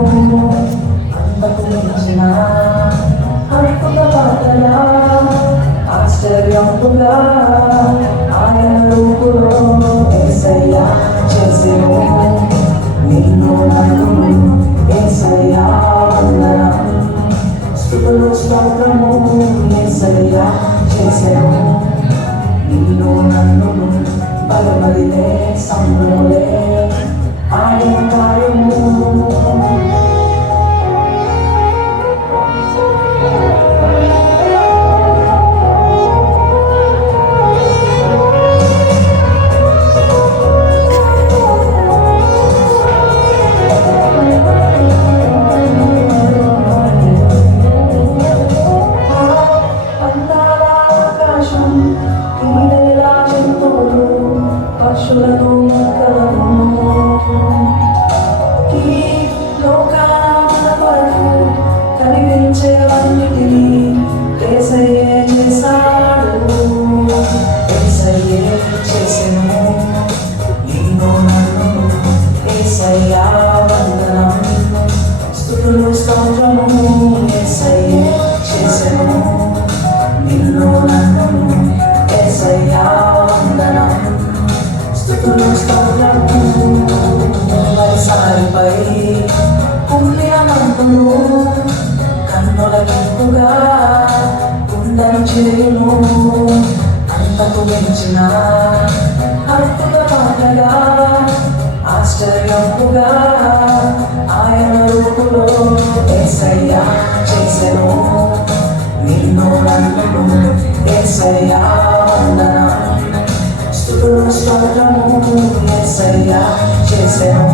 అంతకు మించిన అద్భుత పాటలా ఆశ్చర్యముగా ఆయన రూపులో యేసయ్య చేసెను నిన్ను నన్ను యేసయ్య వందనం స్తుతులు స్తోత్రము యేసయ్య చేసెను నిన్ను నన్ను బలమదిలే సంబరములే ఆయన కార్యము పక్షులను మొక్కలను ఈ లోకాల కొరకు కనిపించేవన్నిటినీ యేసయ్యే చేశాడు యేసయ్యే చేసెను నిన్ను నన్ను యేసయ్య వందనం స్తుతులు స్తోత్రము యేసయ్యే చేసెను నిన్ను నన్ను యేసయ్య వందనం సారిపై పుణ్యమంతులు కన్నుల కింపుగా కుండను చేయును అంతకు మించిన అద్భుత పాటగా ఆశ్చర్యముగా ఆయన రూపులో యేసయ్య చేసెను నిన్ను నన్ను యేసయ్య వందనం స్తుతులు స్తోత్రము యేసయ్య చేసెను